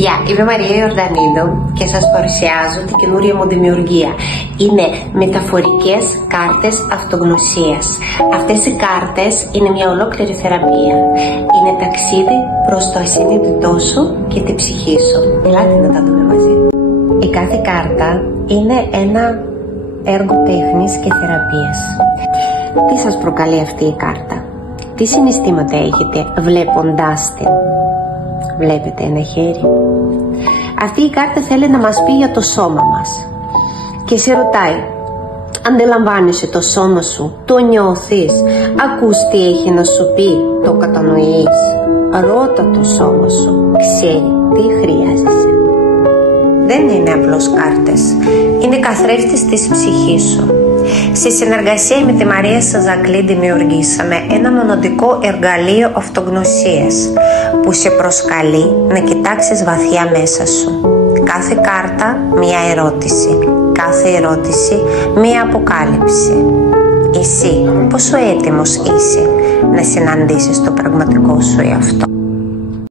Παιδιά, είμαι Μαρία Ιορδανίδου και σας παρουσιάζω την καινούρια μου δημιουργία. Είναι μεταφορικές κάρτες αυτογνωσίας. Αυτές οι κάρτες είναι μια ολόκληρη θεραπεία. Είναι ταξίδι προς το ασυνείδητό σου και τη ψυχή σου. Ελάτε να τα δούμε μαζί. Η κάθε κάρτα είναι ένα έργο τέχνης και θεραπείας. Τι σας προκαλεί αυτή η κάρτα? Τι συναισθήματα έχετε βλέποντάς την? Βλέπετε ένα χέρι? Αυτή η κάρτα θέλει να μας πει για το σώμα μας και σε ρωτάει: αντιλαμβάνεσαι το σώμα σου, το νιώθεις, ακούς τι έχει να σου πει, το κατανοείς? Ρώτα το σώμα σου, ξέρει τι χρειάζεσαι. Δεν είναι απλώς κάρτες, είναι καθρέφτης της ψυχής σου. Σε συνεργασία με τη Μαρία Σαζακλή δημιουργήσαμε ένα μοναδικό εργαλείο αυτογνωσίας που σε προσκαλεί να κοιτάξεις βαθιά μέσα σου. Κάθε κάρτα μία ερώτηση, κάθε ερώτηση μία αποκάλυψη. Εσύ πόσο έτοιμος είσαι να συναντήσεις το πραγματικό σου εαυτό?